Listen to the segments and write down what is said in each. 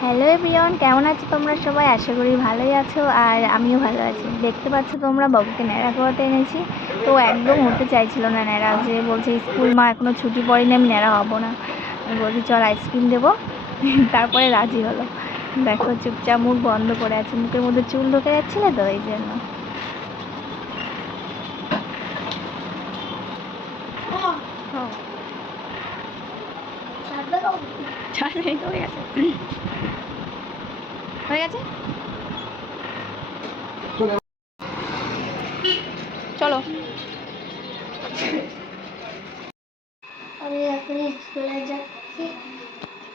Hello everyone কেমন আছো তোমরা সবাই? আশা করি ভালোই আছো আর আমিও ভালো আছি। দেখতে পাচ্ছ তোমরা বাবুকে ন্যাড়া করাতে এনেছি। তো একদম হতে চাইছিল না ন্যাড়া। যে বলছে স্কুল মা এখনও ছুটি পড়েনি আমি ন্যাড়া হব না। আমি বলছি চল আইসক্রিম দেবো। তারপরে রাজি হলো। দেখো চুপচাপ মুখ বন্ধ করে আছে। মুখের মধ্যে চুল ঢুকে যাচ্ছিল তো এই জন্য। হয়ে গেছে। হয়ে গেছে চলো। আমি এখন স্কুলে যাচ্ছি।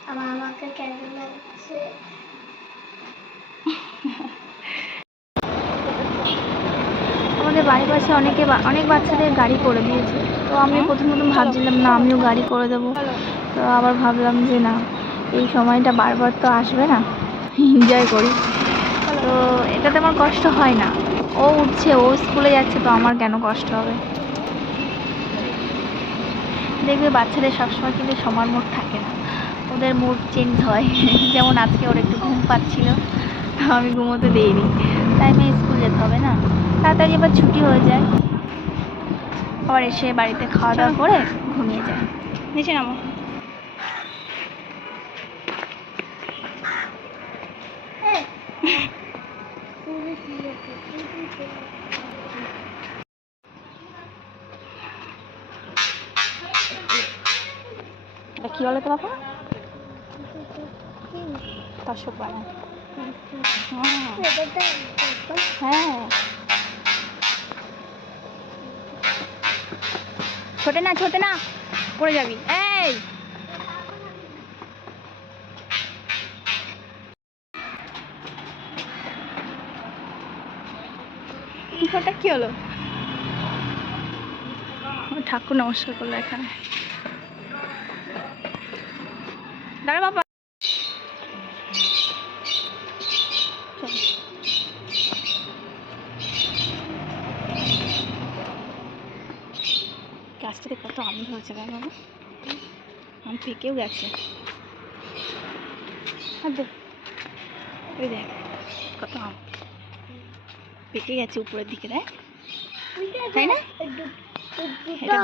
আমার আমাকে কেমন লাগছে? আমাদের বাড়ির পাশে অনেকে অনেক বাচ্চাদের গাড়ি করে দিয়েছে। তো আমি প্রথম প্রথম ভাবছিলাম, না, আমিও গাড়ি করে দেবো। তো আবার ভাবলাম যে, না, এই সময়টা বারবার তো আসবে না এনজয় করি। তো এটাতে আমার কষ্ট হয় না। ও উঠছে, ও স্কুলে যাচ্ছে, তো আমার কেন কষ্ট হবে? দেখবে বাচ্চাদের সবসময় কিন্তু সমান মুড থাকে না। ওদের মুড চেঞ্জ হয়। যেমন আজকে ওর একটু ঘুম পাচ্ছিল আমি ঘুমোতে দিইনি। টাইমে স্কুল যেতে হবে না? তাড়াতাড়ি আবার ছুটি হয়ে যায়। আবার এসে বাড়িতে খাওয়া দাওয়া করে ঘুমিয়ে যায়। নিচে নামো। কী বলো তো বাবা তসব বানায়। হ্যাঁ ছোটে না ছোটে না। পড়ে যাবি। এই! ওটা কি হলো? ঠাকুর নমস্কার করল এখানে। দাঁড়া বাবা চলো। গাছটাতে কত আম ধরেছে দেখ বাবা? আম পেকেও গেছে। ওই দেখ, কত আম। পেকে গেছে উপরের দিকে, দেখ। তাই না? এটা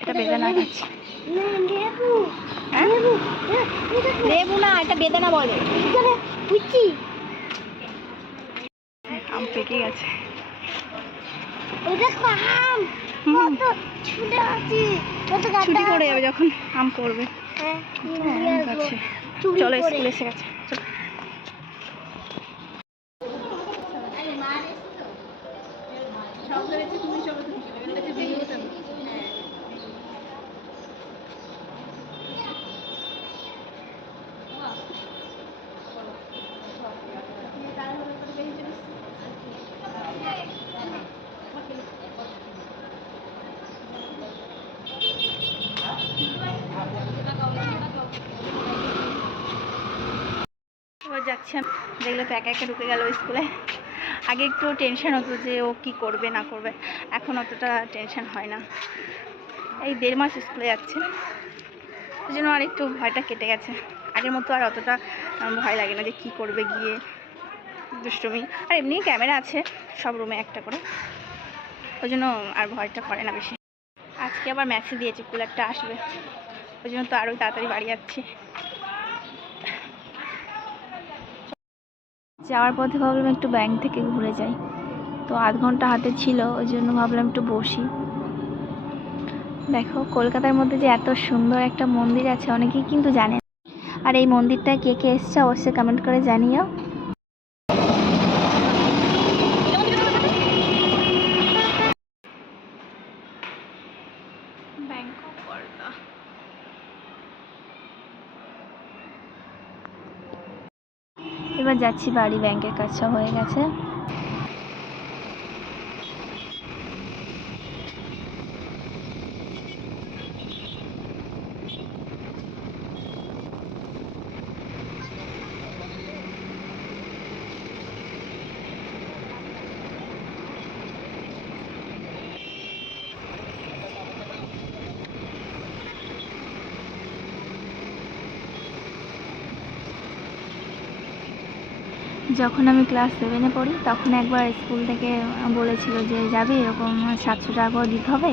এটা বেদানা গাছ। হ্যাঁ? লেবু না আম পেকে গেছে। ছুটে পড়ে যাবে যখন আম পড়বে। হ্যাঁ হ্যাঁ, চলো স্কুলে এসে গেছে। এবার যাচ্ছি। আমি দেখলে তো একা একা ঢুকে গেল স্কুলে। আগে একটু টেনশন হতো যে ও কি করবে, না করবে। এখন অতটা টেনশন হয় না। এই দেড় মাস স্কুলে যাচ্ছে। ওই জন্য আর একটু ভয়টা কেটে গেছে। আগের মতো আর অতটা ভয় লাগে না যে কি করবে গিয়ে। দুষ্টুমি। আর এমনি ক্যামেরা আছে, সব রুমে একটা করে। ওই জন্য আর ভয়টা করে না বেশি। আজকে আবার ম্যাসেজ দিয়েছে কুলারটা আসবে। ওই জন্য তো আরও তাড়াতাড়ি বাড়ি যাচ্ছি। যাওয়ার পথে ভাবলাম একটু ব্যাংক থেকে ঘুরে যাই। তো আধ ঘণ্টা হাতে ছিল, ওই জন্য ভাবলাম একটু বসি। দেখো, কলকাতার মধ্যে যে এত সুন্দর একটা মন্দির আছে, অনেকেই কিন্তু জানে। আর এই মন্দিরটা কে কে এসছে অবশ্যই কমেন্ট করে জানিও। এবার যাচ্ছি বাড়ি ব্যাংকের কাছে হয়ে গেছে। যখন আমি ক্লাস সেভেনে পড়ি, তখন একবার স্কুল থেকে বলেছিল যে, যাবে? এরকম সাতশো টাকা করে দিতে হবে?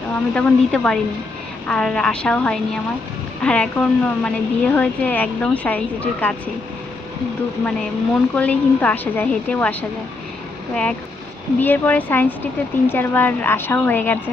তো আমি তখন দিতে পারিনি। আর আশাও হয়নি আমার। আর এখন মানে বিয়ে হয়েছে একদম সায়েন্স সিটির কাছে মানে মন করলেই কিন্তু আসা যায়, হেঁটেও আসা যায়। তো এক, বিয়ের পরে সায়েন্স সিটিতে তিন, চারবার আসাও হয়ে গেছে।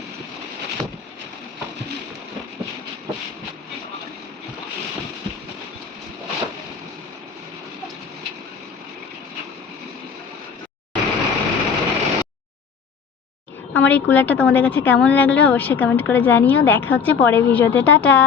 আমার এই কুলারটা তোমাদের কাছে কেমন লাগল অবশ্যই কমেন্ট করে জানিও। দেখা হচ্ছে পরে ভিডিওতে। টাটা!